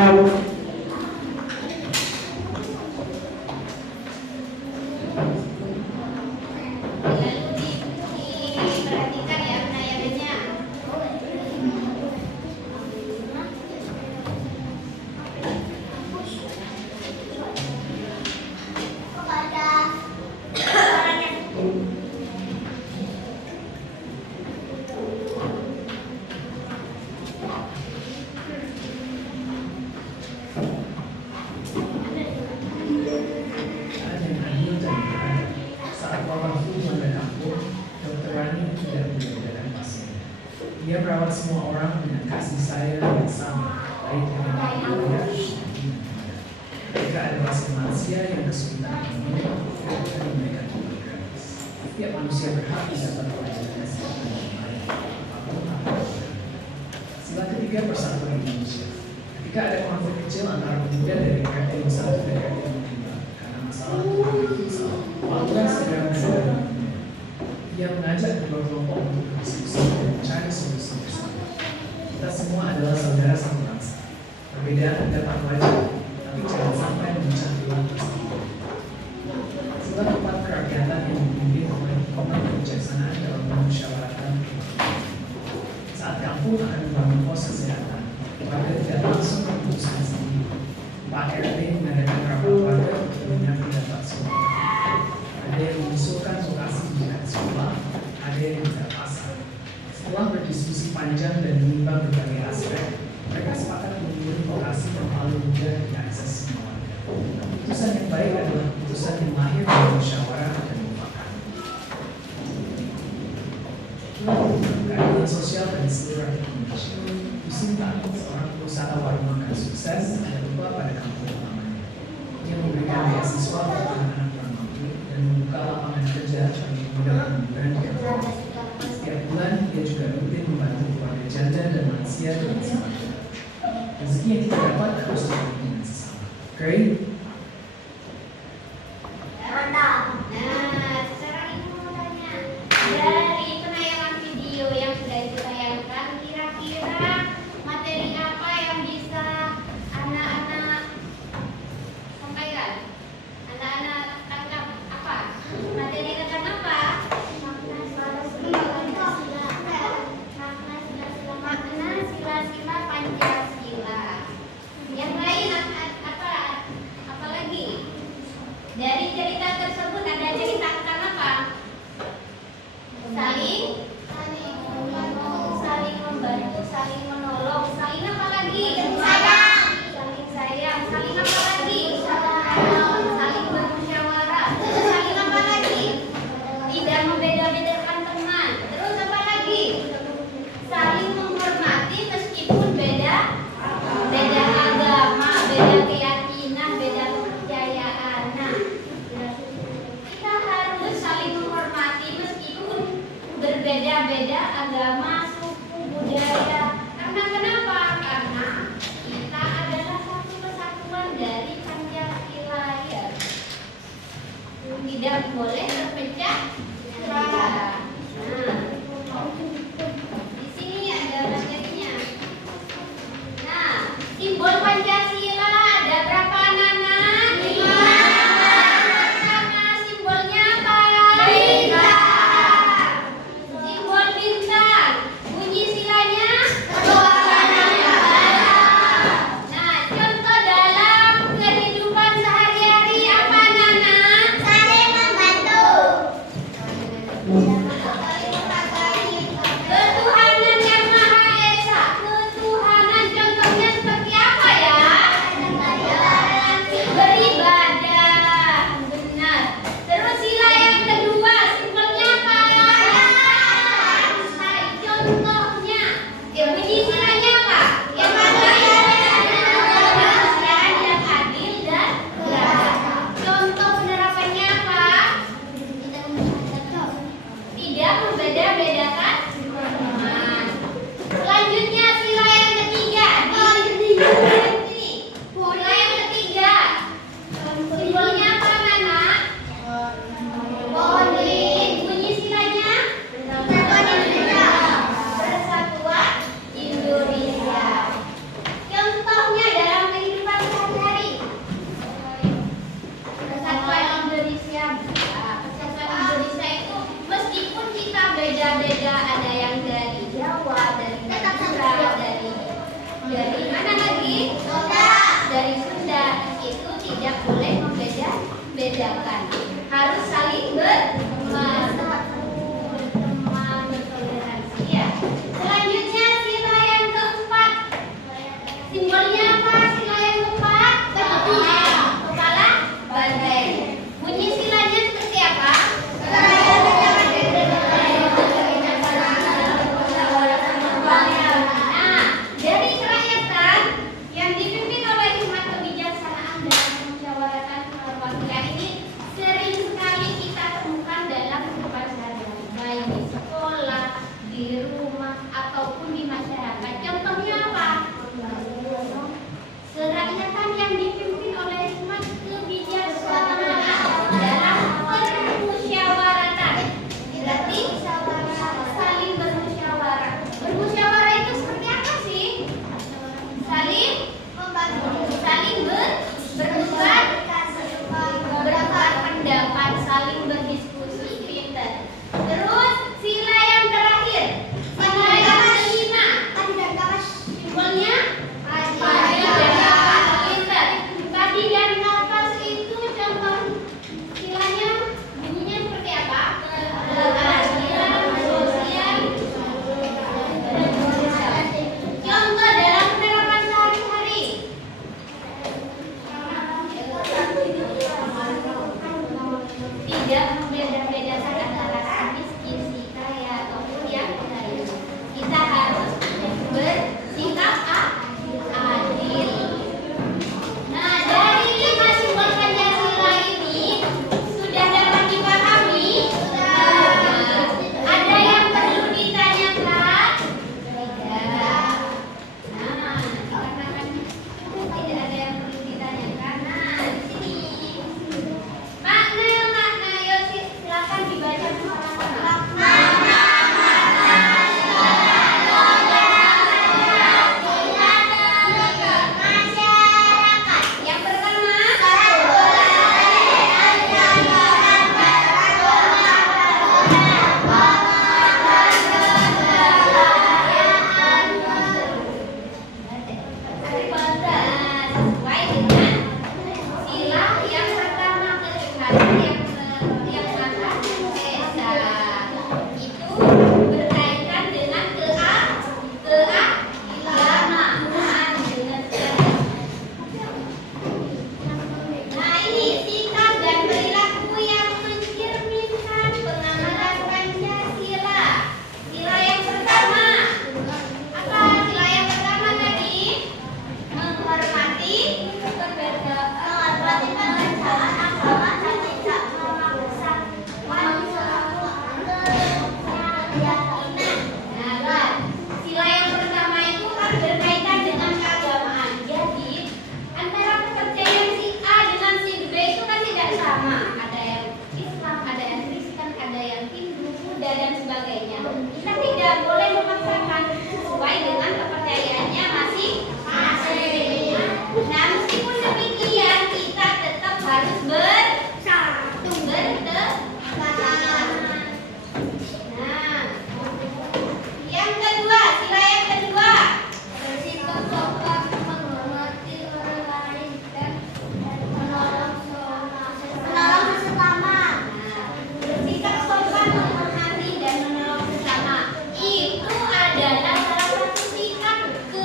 Lalu merawat semua orang dengan kasih sayang yang sama, baik yang mulia ketika ada pasien lansia yang kesulitan ekonomi, dan memberikan obat gratis. Setiap manusia berhak mendapat pelayanan kesehatan yang baik, apapun apa. Sila ketiga, persatuan Indonesia. Ketika ada konflik kecil antara pemuda dari RT 1 dan RT 5 karena masalah futsal, Walter segera menghadapi. Ia mengajak kedua kelompok untuk berdiskusi dan mencari solusi bersama. Kita semua adalah saudara satu bangsa. Perbedaan dapat wajar, tapi jangan sampai memecah belah bersama. Sila keempat, kerakyatan yang dipimpin oleh hikmat kebijaksanaan dalam memusyawarahkan. Saat kampung akan membangun pos kesehatan, warga tidak langsung memutuskan sendiri. Pak RT mengadakan rapat warga untuk menyiapkan pendapat semua. Ada yang mengusulkan lokasi di dekat sekolah, ada yang tidak pasar. Setelah berdiskusi panjang dan menimbang berbagai aspek, mereka sepakat memilih lokasi yang paling mudah diakses semua warga. Keputusan yang baik adalah keputusan yang lahir dari musyawarah dan mufakat. Keadilan sosial dan seluruh Indonesia. Yusinta, seorang pengusaha warung makan sukses, ada lupa pada kampung utamanya. Ia memberikan beasiswa untuk anak-anak kurang mampu dan membuka lapangan kerja bagi pemuda pengangguran di kampung. Setiap bulan, ia juga rutin membantu keluarga janda dan lansia dengan sebagainya. Rezeki yang kita dapat harus dibagi dengan sesama. Great.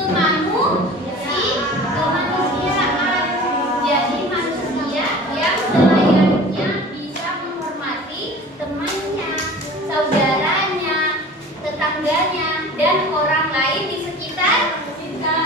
kemanusiaan. Jadi manusia yang selayaknya bisa menghormati temannya, saudaranya, tetangganya, dan orang lain di sekitar kita.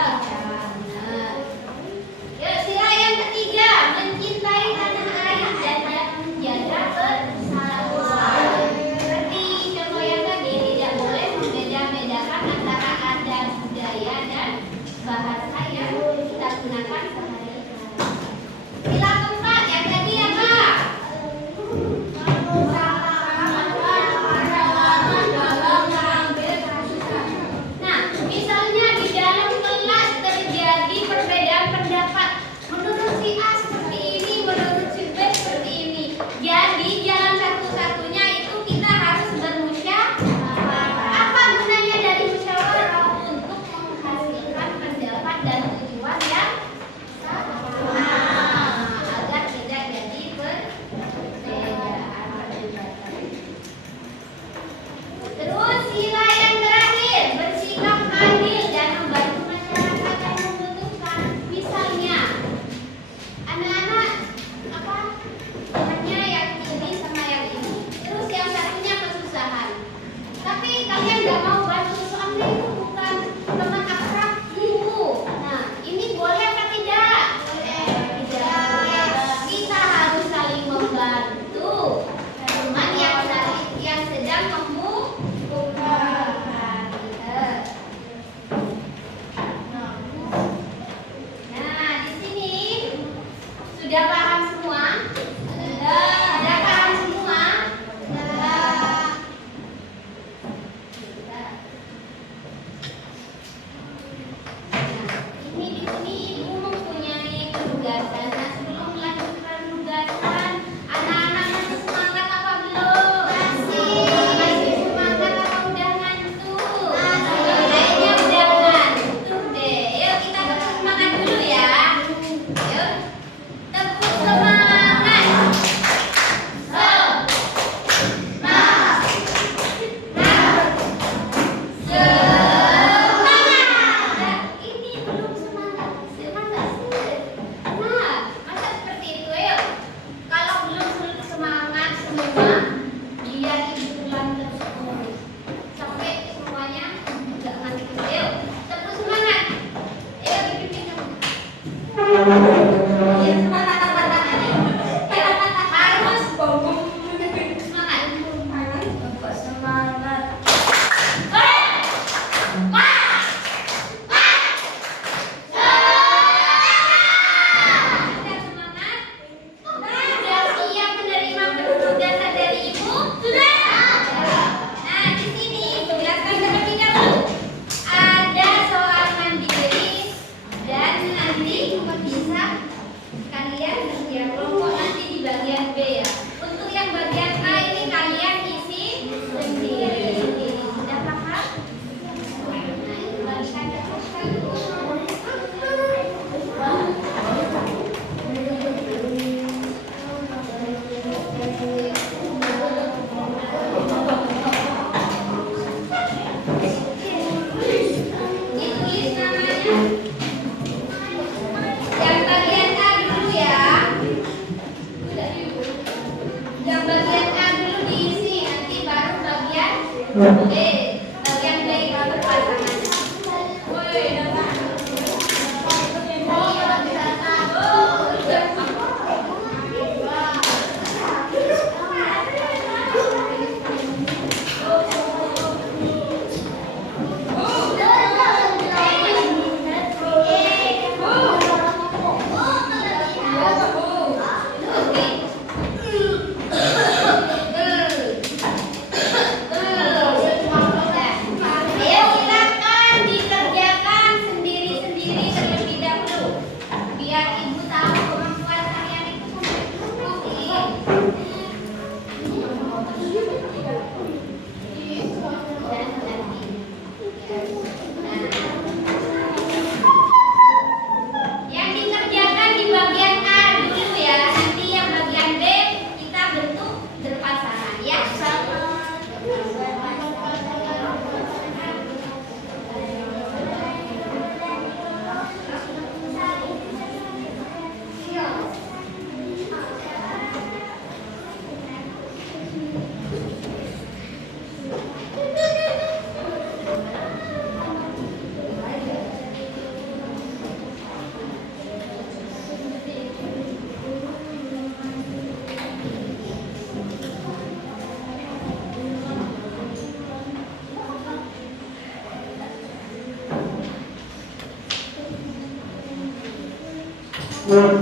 Yuk, sila yang ketiga, mencintai tanah air dan menjaga persatuan. Seperti contoh yang tadi, tidak boleh membeda-bedakan antara adat, budaya, dan bahasa yang kita gunakan sehari-hari. Sila keempat, yang tadi apa? Nah, misalnya di dalam kelas terjadi perbedaan pendapat. Menurut si A seperti ini, menurut si B seperti ini. Jadi jalan satu-satunya itu kita harus bermusyawarah. Apa gunanya dari musyawarah? Untuk menghasilkan pendapat dan tujuan yang sama, agar tidak jadi perbedaan. Terus sila yang terakhir, bersikap adil dan membantu masyarakat yang membutuhkan. Misalnya, anak-anak temannya yang ini sama yang ini, terus yang satunya kesusahan. Tapi kalian nggak mau bantu, soalnya itu bukan teman akrab ibu. Nah, ini boleh apa tidak? Tidak. Kita harus saling membantu teman yang sedang membutuhkan. Nah, di sini sudah paham semua? Sudah paham semua? Ini di sini ibu mempunyai penugasan. Nah, sebelum melanjutkan tugasan, anak-anak masih semangat apa belum? Masih semangat apa udah ngantuk? Kayaknya udah ngantuk deh. Yuk kita tepuk semangat dulu ya. Yuk, tepuk semangat. Semangat. Ini belum semangat. Semangat. Nah, masa seperti itu yuk. Kalau belum semangat semua, biar ibu lanjut terus sampai semuanya nggak ngantuk. Yuk, tepuk semangat. Yuk, pimpin kamu. Ya, semangat. Yuk, harus semangat. Semangat. Sudah semangat? Sudah siap menerima penugasan dari ibu? Sudah. Nah, di sini ibu jelaskan terlebih dahulu. Ada soal mandiri dan nanti bisa kalian Nah,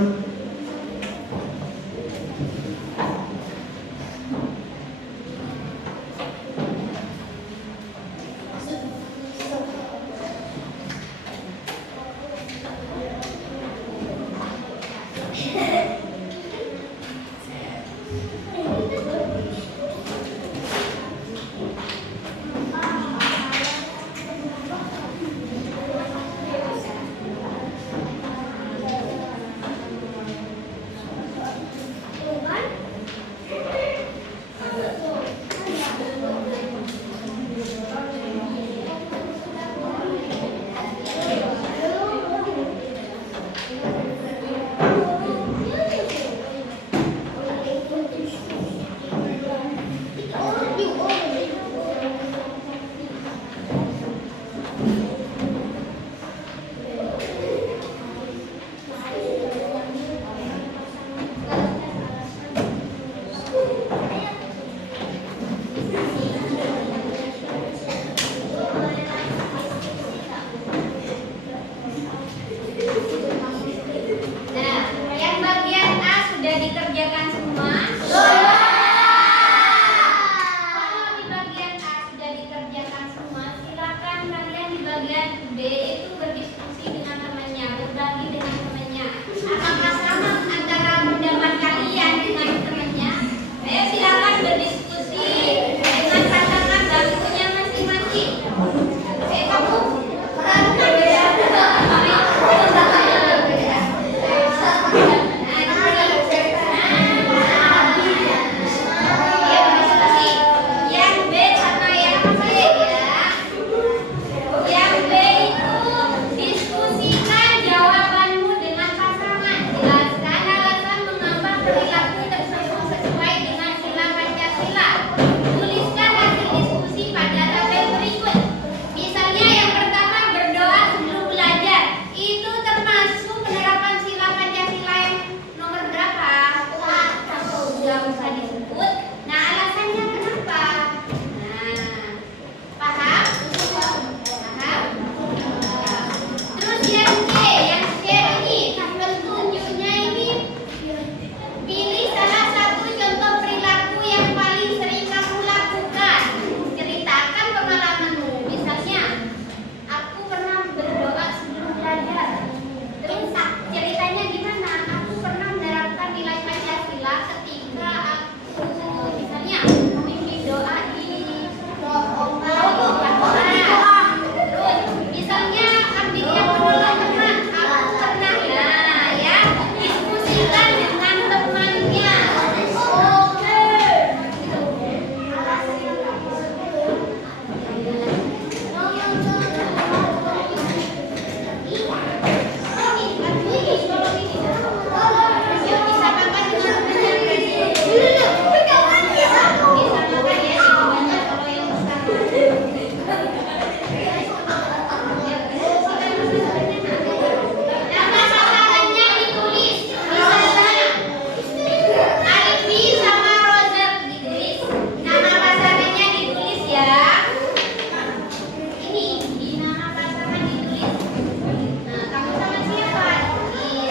yang bagian A sudah dikerjakan semua. Kalau di bagian A sudah dikerjakan semua, silakan kalian di bagian B itu berdiskusi dengan temannya, berbagi dengan temannya. Apakah sama antara pendapat kalian dengan temannya? Ayo silakan berdiskusi dengan pasangan baliknya masing-masing. Kamu yang B sama yang C ya. Yang B itu diskusikan jawabanmu dengan pasangan. Jelaskan alasan mengapa perilaku tersebut sesuai dengan sila Pancasila. Tuliskan hasil diskusi pada tabel berikut. Misalnya yang pertama, berdoa sebelum belajar. Itu termasuk penerapan sila Pancasila yang nomor berapa? Nggak usah disebut. Nah, alasannya kenapa? Nah, paham? Paham? Terus yang C ini tabel tunjuknya ini. Pilih salah satu contoh perilaku yang paling sering kamu lakukan. Ceritakan pengalamanmu. Misalnya, aku pernah berdoa sebelum belajar. Terus ceritanya gimana? Aku pernah menerapkan nilai Pancasila ketika aku misalnya memimpin doa di terus misalnya artinya menolong teman. Aku pernah ya diskusikan dengan temannya. Oke. Nama pasangannya ditulis. Misalnya Alfi sama Roger ditulis. Nama pasangannya ditulis ya. Ini di nama pasangan ditulis. Nah, kamu sama siapa?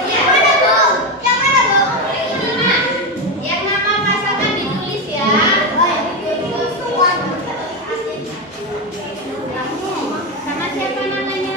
Yang mana Bu? Yang mana Bu? Ini Mas. Yang nama pasangan ditulis ya. Kamu sama siapa namanya?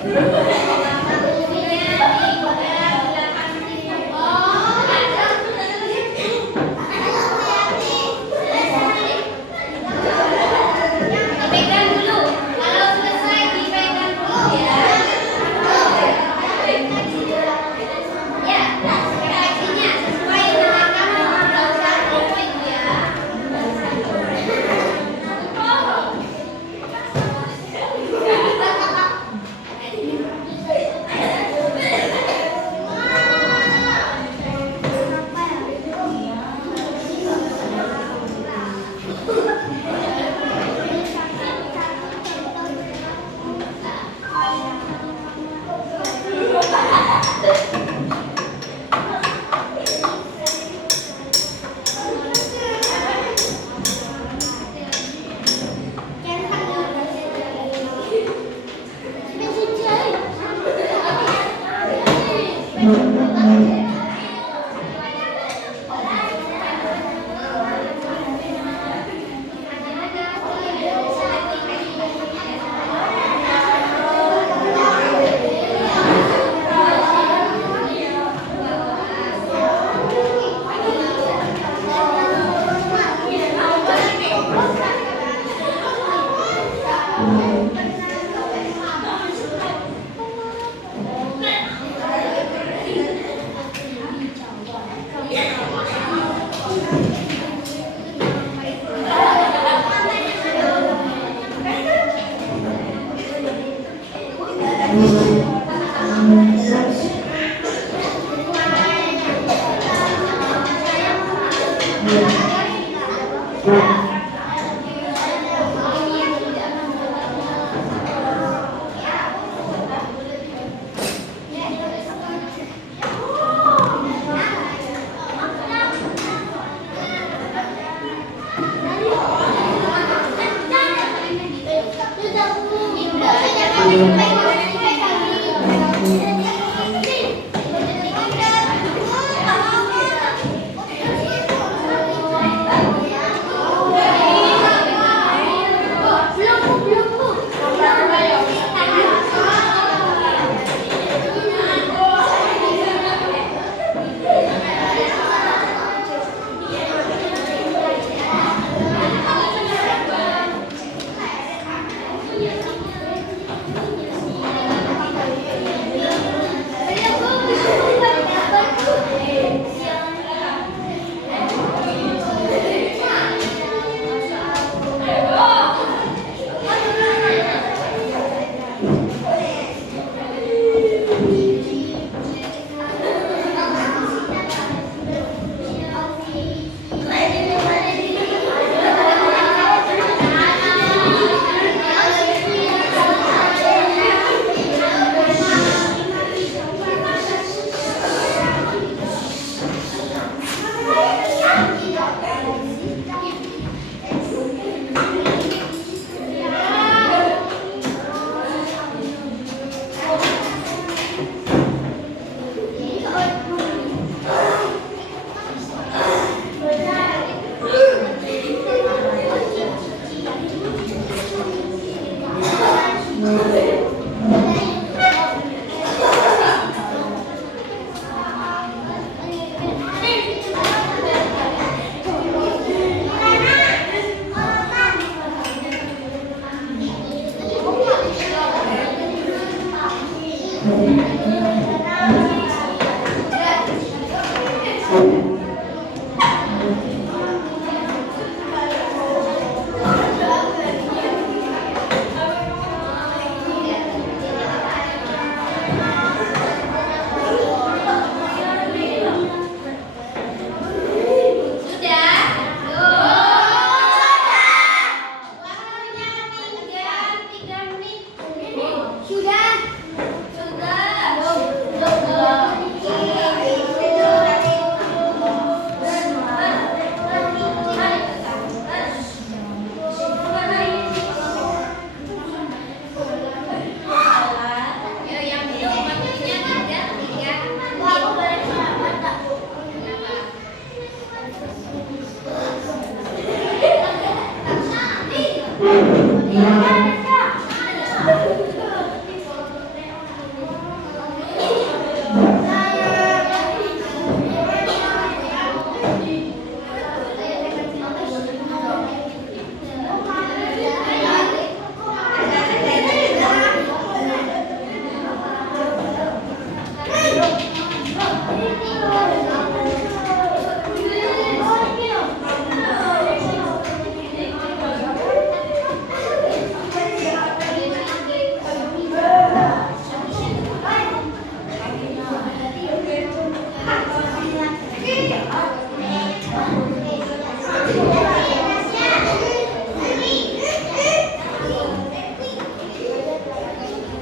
Dipegang dulu. Kalau selesai dipegang dulu ya. Ya, kakinya sesuai dengan kamu. Nggak usah robek ya.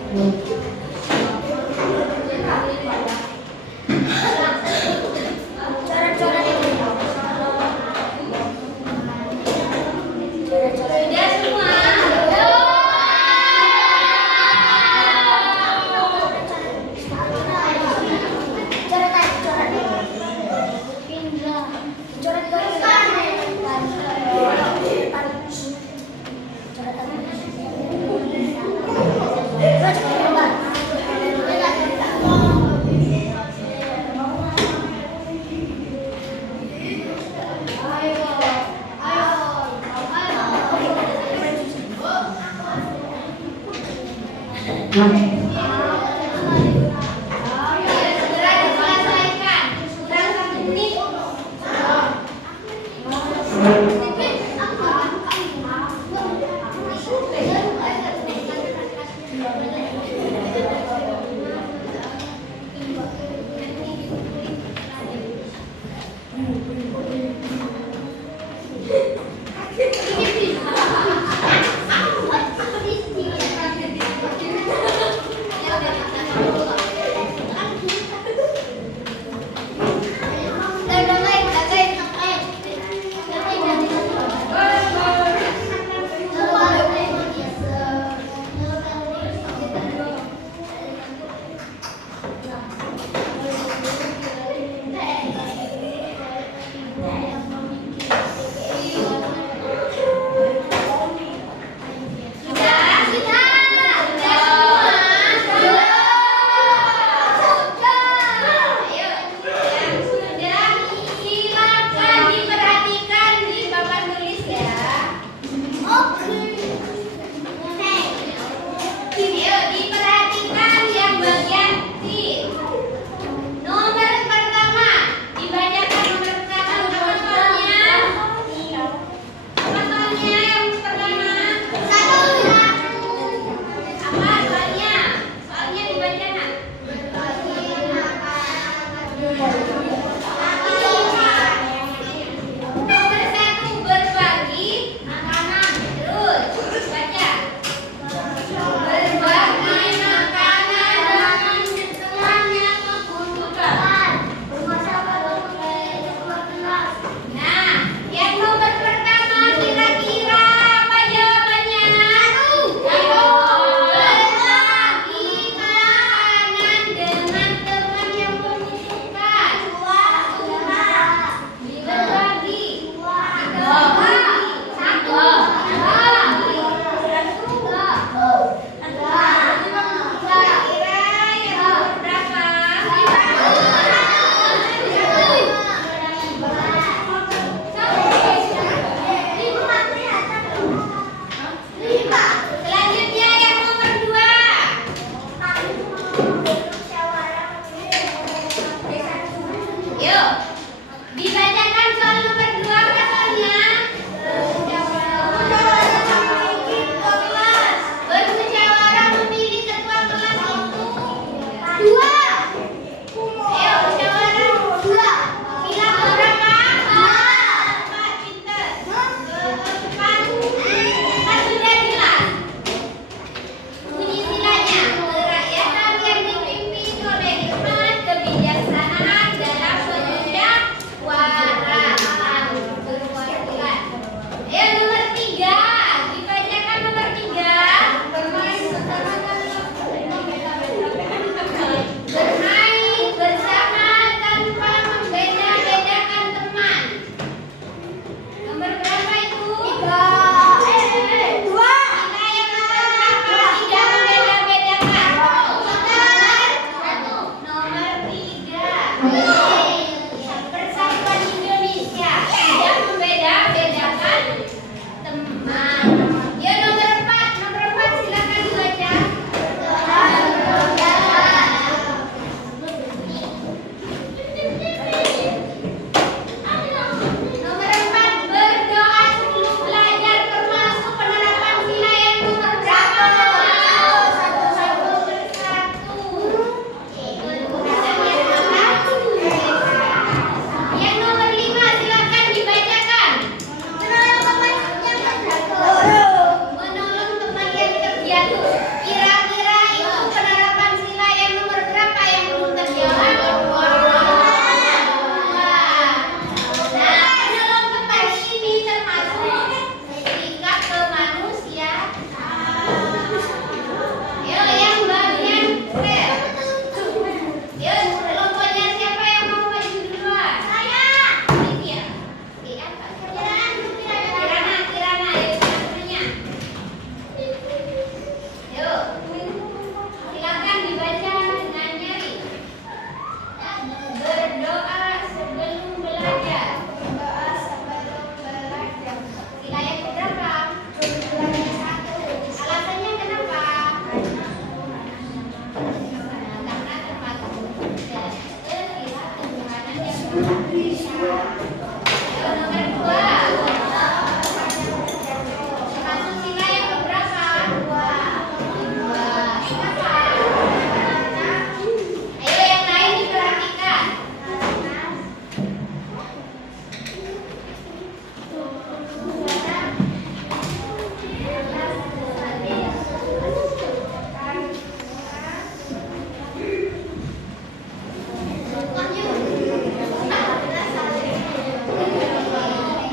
Sudah semua. Segera diselesaikan. Kurang 1 menit. Ya,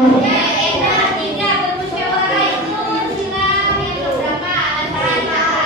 Ya, enak tidak bermusyawarah itu silang yang beberapa alasannya.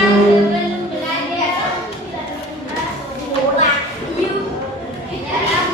sebelum belajar. Yuk, dalam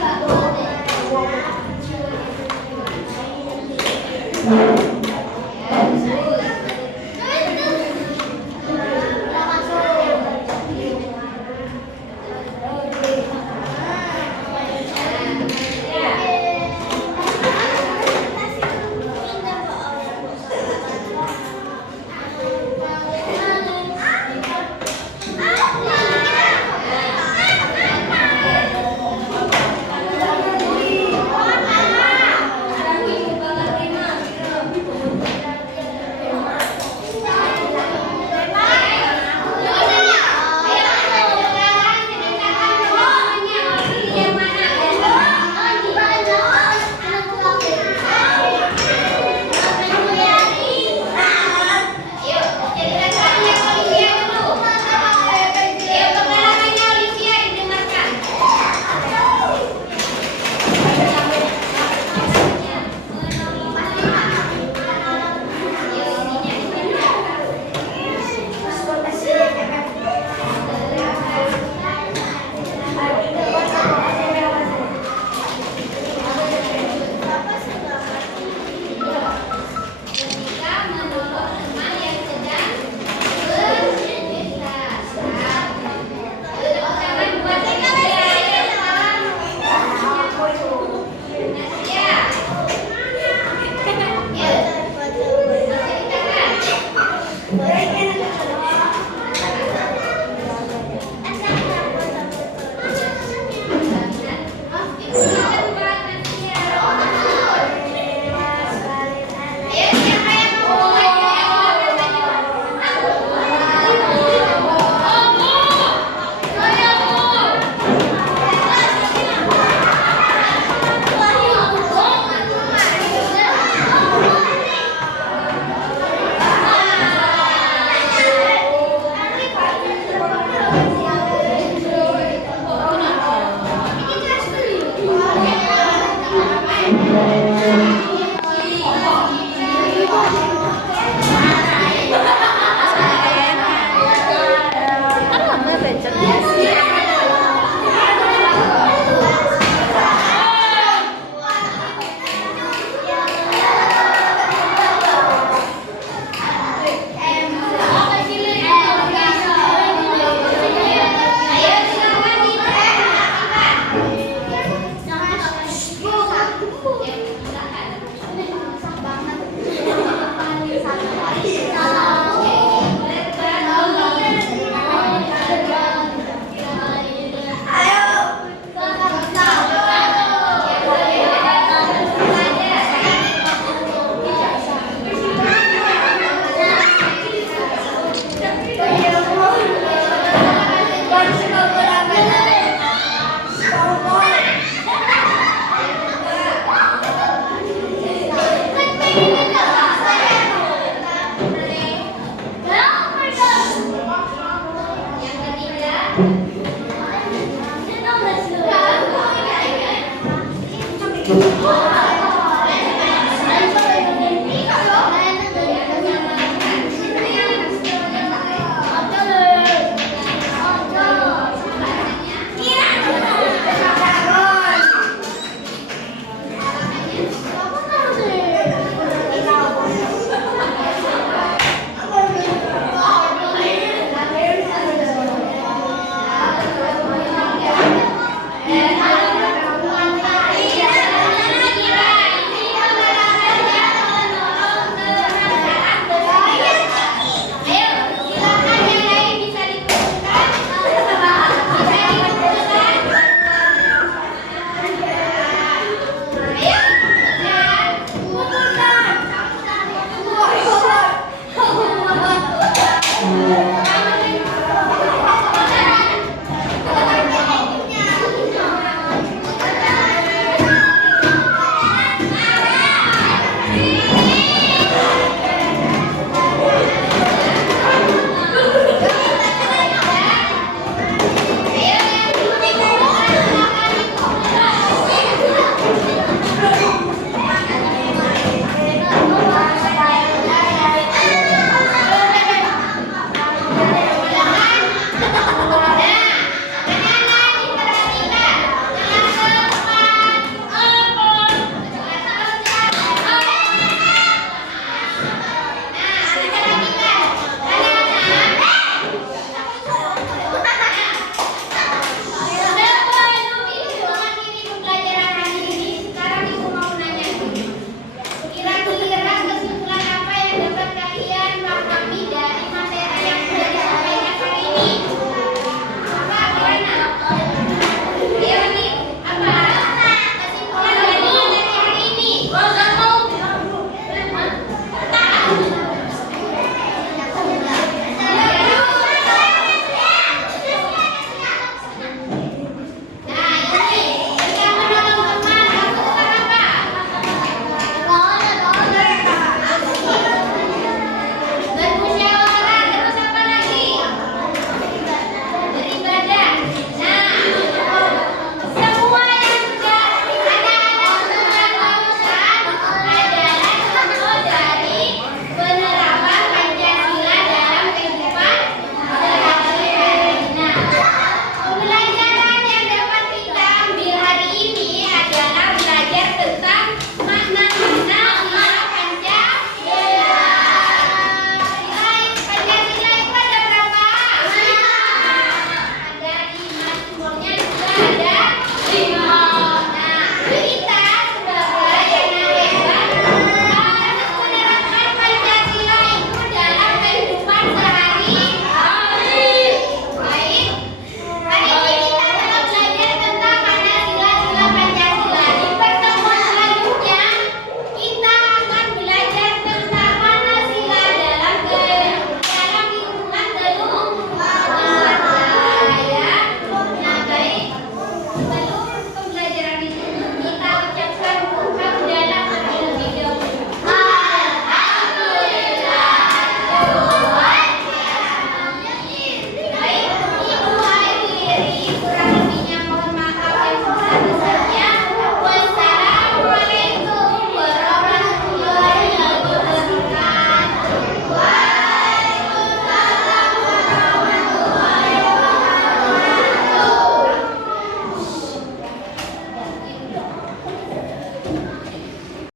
Yang ketiga